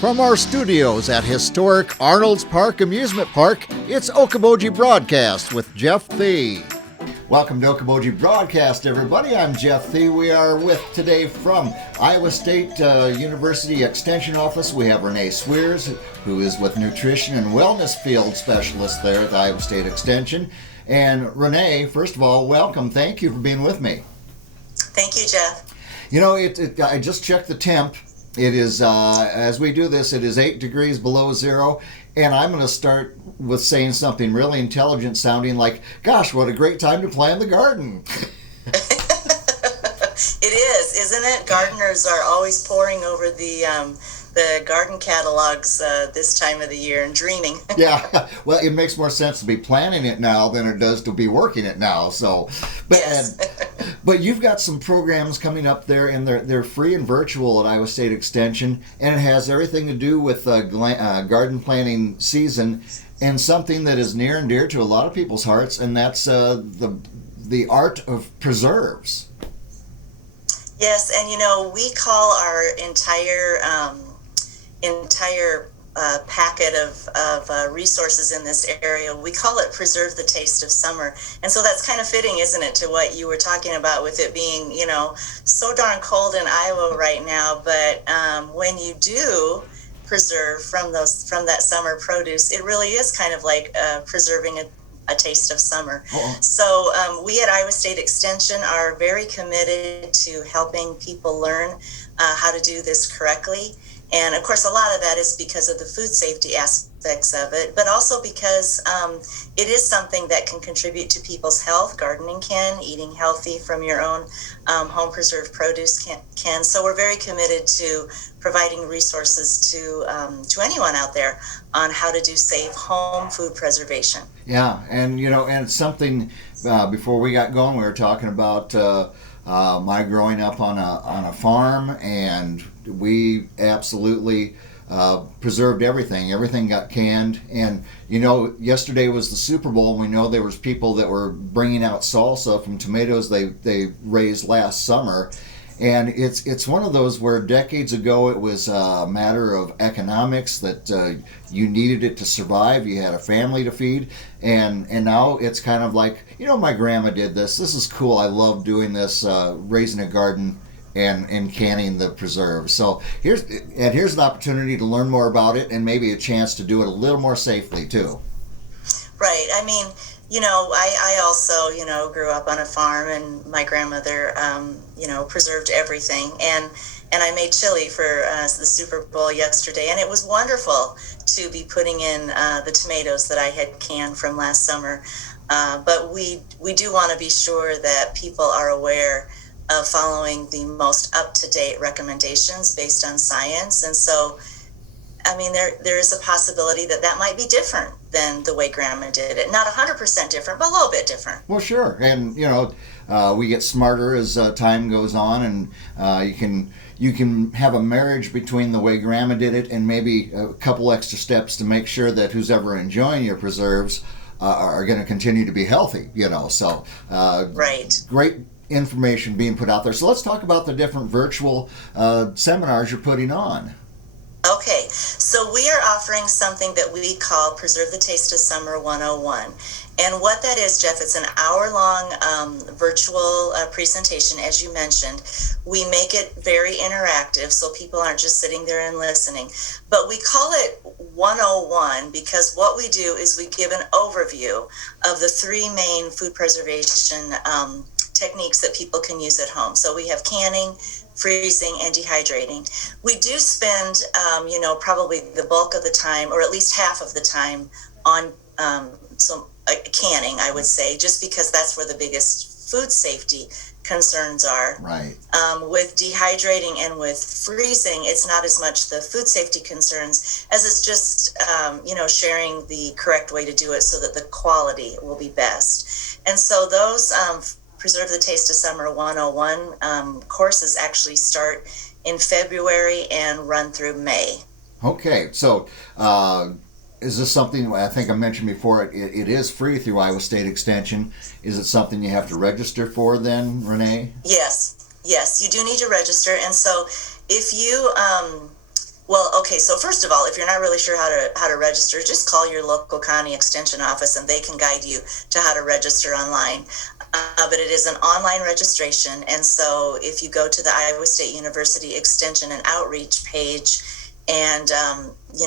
From our studios at historic Arnold's Park Amusement Park, it's Okoboji Broadcast with Jeff Thee. Welcome to Okoboji Broadcast, everybody. I'm Jeff Thee. We are with today from Iowa State University Extension Office. We have Renee Sweers, who is with Nutrition and Wellness Field Specialist there at the Iowa State Extension. And Renee, first of all, welcome. Thank you for being with me. Thank you, Jeff. You know, I just checked the temp. It is, as we do this, it is 8 degrees below zero. And I'm going to start with saying something really intelligent sounding like, gosh, what a great time to plant the garden. It is, isn't it? Gardeners are always poring over the garden catalogs this time of the year and dreaming. Yeah, well, it makes more sense to be planning it now than it does to be working it now. So, but Yes. but you've got some programs coming up there, and they're free and virtual at Iowa State Extension, and it has everything to do with garden planting season, and something that is near and dear to a lot of people's hearts, and that's the art of preserves. Yes, and you know, we call our entire packet of resources in this area, we call it Preserve the Taste of Summer. And so that's kind of fitting, isn't it, to what you were talking about with it being, you know, so darn cold in Iowa right now. But when you do preserve from that summer produce, it really is kind of like preserving a taste of summer. Oh. So we at Iowa State Extension are very committed to helping people learn how to do this correctly. And of course, a lot of that is because of the food safety aspects of it, but also because it is something that can contribute to people's health. Gardening can, eating healthy from your own home preserved produce can. So we're very committed to providing resources to anyone out there on how to do safe home food preservation. Yeah, and you know, and it's something. Before we got going, we were talking about my growing up on a farm, and we absolutely preserved everything. Everything got canned, and you know, yesterday was the Super Bowl, and we know there was people that were bringing out salsa from tomatoes they raised last summer. And it's one of those where decades ago it was a matter of economics, that you needed it to survive. You had a family to feed, and now it's kind of like, you know, my grandma did this. This is cool. I love doing this, raising a garden and canning the preserves. So here's an opportunity to learn more about it, and maybe a chance to do it a little more safely too. Right. I mean, you know, I also, you know, grew up on a farm, and my grandmother, you know, preserved everything. And I made chili for the Super Bowl yesterday, and it was wonderful to be putting in the tomatoes that I had canned from last summer. But we do want to be sure that people are aware of following the most up-to-date recommendations based on science. And so, I mean, there is a possibility that might be different than the way Grandma did it. Not 100% different, but a little bit different. Well, sure. And, you know, we get smarter as time goes on, and you can have a marriage between the way Grandma did it and maybe a couple extra steps to make sure that who's ever enjoying your preserves are going to continue to be healthy, you know. So, Right. Great information being put out there. So let's talk about the different virtual seminars you're putting on. Okay, so we are offering something that we call Preserve the Taste of Summer 101. And what that is, Jeff, it's an hour-long virtual presentation, as you mentioned. We make it very interactive, so people aren't just sitting there and listening. But we call it 101 because what we do is we give an overview of the three main food preservation techniques that people can use at home. So we have canning, freezing, and dehydrating. We do spend, you know, probably the bulk of the time, or at least half of the time, on canning, I would say, just because that's where the biggest food safety concerns are. Right. With dehydrating and with freezing, it's not as much the food safety concerns as it's just, you know, sharing the correct way to do it so that the quality will be best. And so those Preserve the Taste of Summer 101 courses actually start in February and run through May. Okay, so is this something, I think I mentioned before, it is free through Iowa State Extension. Is it something you have to register for then, Renee? Yes, you do need to register. And so if you Well, okay, so first of all, if you're not really sure how to register, just call your local county extension office and they can guide you to how to register online. But it is an online registration, and so if you go to the Iowa State University Extension and Outreach page, and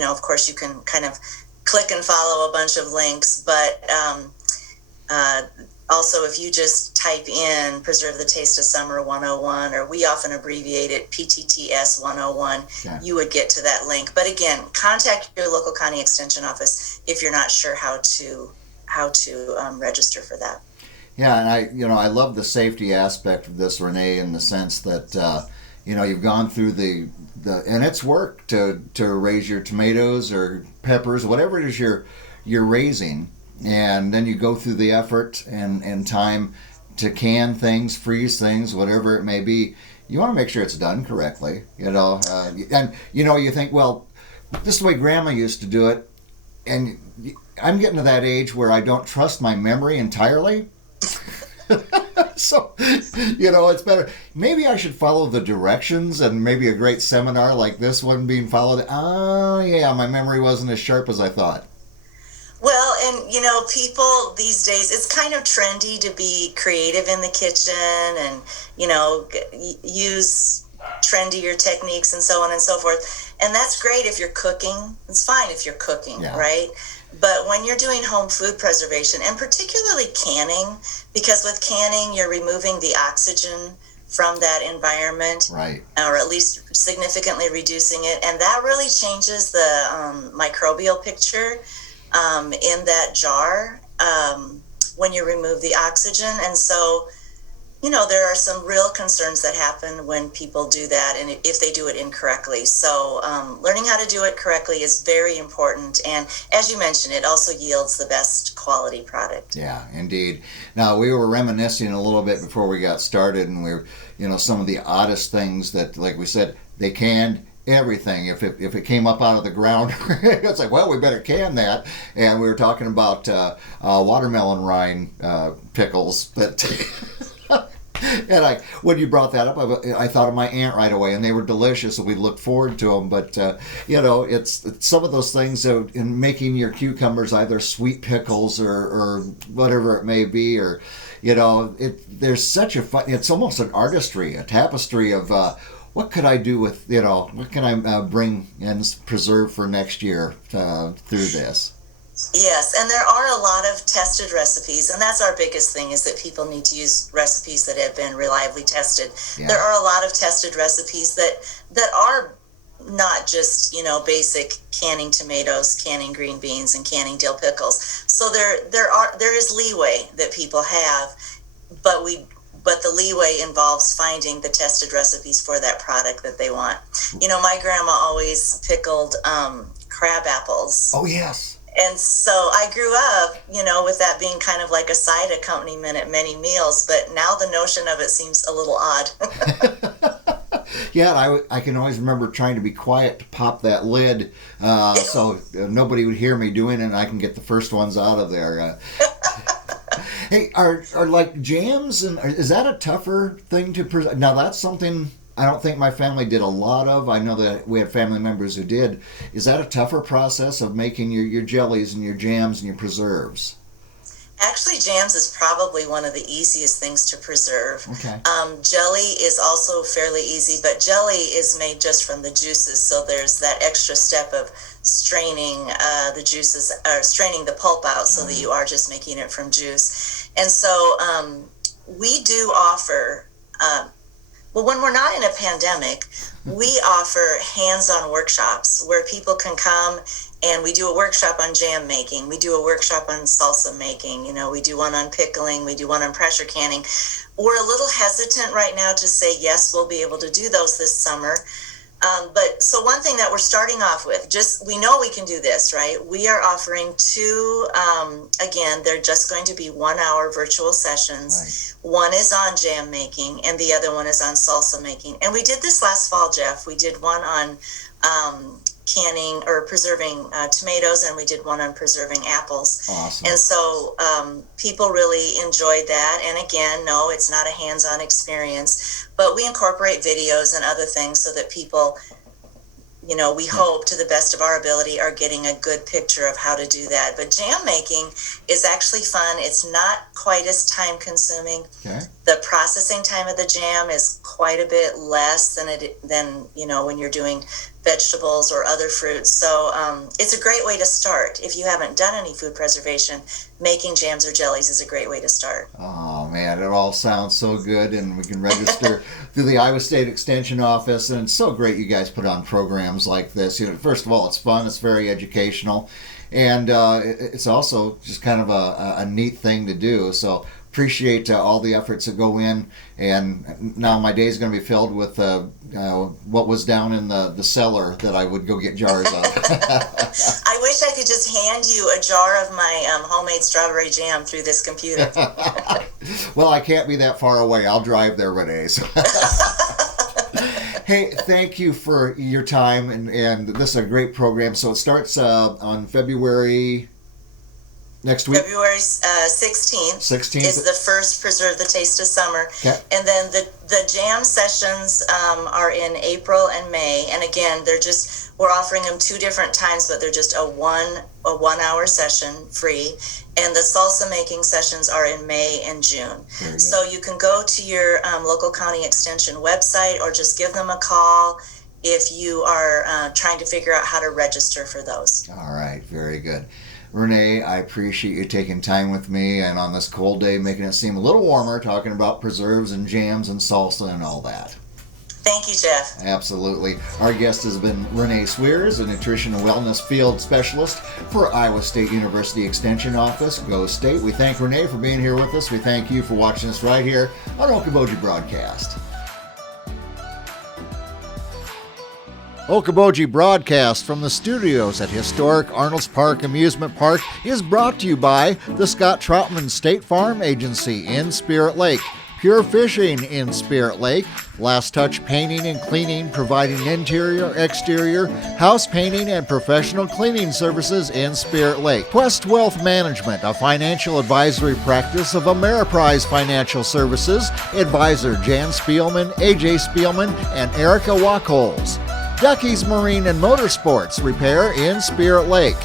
of course, you can kind of click and follow a bunch of links, but uh, also, if you just type in Preserve the Taste of Summer 101, or we often abbreviate it PTTS 101, okay, you would get to that link. But again, contact your local county extension office if you're not sure how to register for that. Yeah, and I love the safety aspect of this, Renee, in the sense that you've gone through the and it's work to raise your tomatoes or peppers, whatever it is you're raising. And then you go through the effort and time to can things, freeze things, whatever it may be. You want to make sure it's done correctly, and you think, well, this is the way Grandma used to do it, and I'm getting to that age where I don't trust my memory entirely. So, it's better. Maybe I should follow the directions, and maybe a great seminar like this one being followed. Oh, yeah, my memory wasn't as sharp as I thought. Well, and people these days, it's kind of trendy to be creative in the kitchen and, use trendier techniques and so on and so forth. And that's great if you're cooking. It's fine if you're cooking, yeah, right? But when you're doing home food preservation, and particularly canning, because with canning, you're removing the oxygen from that environment, right, or at least significantly reducing it. And that really changes the microbial picture in that jar when you remove the oxygen. And so, there are some real concerns that happen when people do that, and if they do it incorrectly. So learning how to do it correctly is very important. And as you mentioned, it also yields the best quality product. Yeah, indeed. Now, we were reminiscing a little bit before we got started, and we were, some of the oddest things that, like we said, they canned everything. If it came up out of the ground, it's like, well, we better can that. And we were talking about watermelon rind pickles, but and when you brought that up, I thought of my aunt right away, and they were delicious, and we looked forward to them. But it's some of those things in making your cucumbers either sweet pickles or whatever it may be, or there's such a fun. It's almost an artistry, a tapestry of. What could I do with, what can I bring and preserve for next year through this? Yes, and there are a lot of tested recipes, and that's our biggest thing, is that people need to use recipes that have been reliably tested. Yeah. There are a lot of tested recipes that are not just, basic canning tomatoes, canning green beans, and canning dill pickles. So there is leeway that people have, but the leeway involves finding the tested recipes for that product that they want. My grandma always pickled crab apples. Oh, yes. And so I grew up, with that being kind of like a side accompaniment at many meals. But now the notion of it seems a little odd. Yeah, I can always remember trying to be quiet to pop that lid so nobody would hear me doing it, and I can get the first ones out of there. Hey, are like jams, and is that a tougher thing to preserve? Now, that's something I don't think my family did a lot of. I know that we had family members who did. Is that a tougher process of making your jellies and your jams and your preserves? Actually, jams is probably one of the easiest things to preserve. Okay. Jelly is also fairly easy, but jelly is made just from the juices, so there's that extra step of straining the juices, or straining the pulp out, so that you are just making it from juice. And so we do offer, when we're not in a pandemic, we offer hands-on workshops where people can come, and we do a workshop on jam making. We do a workshop on salsa making. We do one on pickling. We do one on pressure canning. We're a little hesitant right now to say, yes, we'll be able to do those this summer. But so one thing that we're starting off with, we know we can do this, right? We are offering two, again, they're just going to be 1 hour virtual sessions. Right. One is on jam making, and the other one is on salsa making. And we did this last fall, Jeff. We did one on canning or preserving tomatoes, and we did one on preserving apples. Awesome. And so people really enjoyed that. And again, no, it's not a hands-on experience, but we incorporate videos and other things so that people we hope to the best of our ability are getting a good picture of how to do that. But jam making is actually fun. It's not quite as time consuming. Okay. The processing time of the jam is quite a bit less than when you're doing vegetables or other fruits. So it's a great way to start. If you haven't done any food preservation, making jams or jellies is a great way to start. Oh man, it all sounds so good, and we can register through the Iowa State Extension Office, and it's so great you guys put on programs like this. First of all, it's fun, it's very educational, and it's also just kind of a neat thing to do. So appreciate all the efforts that go in, and now my day is going to be filled with what was down in the cellar that I would go get jars of. I wish I could just hand you a jar of my homemade strawberry jam through this computer. Well, I can't be that far away. I'll drive there, Renee. So. Hey, thank you for your time, and this is a great program. So it starts on February... next week? February 16th 16th is the first Preserve the Taste of Summer. Okay. And then the jam sessions are in April and May. And again, we're offering them 2 different times, but they're just a 1 hour session free. And the salsa making sessions are in May and June. So you can go to your local county extension website or just give them a call if you are trying to figure out how to register for those. All right, very good. Renee, I appreciate you taking time with me and on this cold day making it seem a little warmer, talking about preserves and jams and salsa and all that. Thank you, Jeff. Absolutely. Our guest has been Renee Sweers, a nutrition and wellness field specialist for Iowa State University Extension Office. Go State. We thank Renee for being here with us. We thank you for watching us right here on Okoboji Broadcast. Okoboji Broadcast from the studios at historic Arnold's Park Amusement Park is brought to you by the Scott Troutman State Farm Agency in Spirit Lake, Pure Fishing in Spirit Lake, Last Touch Painting and Cleaning providing interior, exterior, house painting and professional cleaning services in Spirit Lake, Quest Wealth Management, a financial advisory practice of Ameriprise Financial Services, advisor Jan Spielman, AJ Spielman, and Erica Wachholz. Ducky's Marine and Motorsports Repair in Spirit Lake.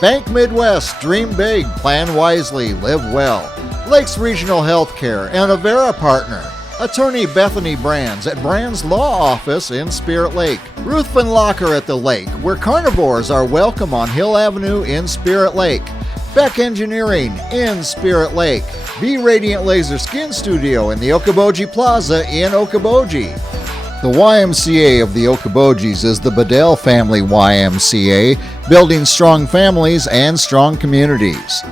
Bank Midwest, dream big, plan wisely, live well. Lakes Regional Healthcare and Avera Partner. Attorney Bethany Brands at Brands Law Office in Spirit Lake. Ruthven Locker at the Lake, where carnivores are welcome on Hill Avenue in Spirit Lake. Beck Engineering in Spirit Lake. Be Radiant Laser Skin Studio in the Okoboji Plaza in Okoboji. The YMCA of the Okobojis is the Bedell Family YMCA, building strong families and strong communities.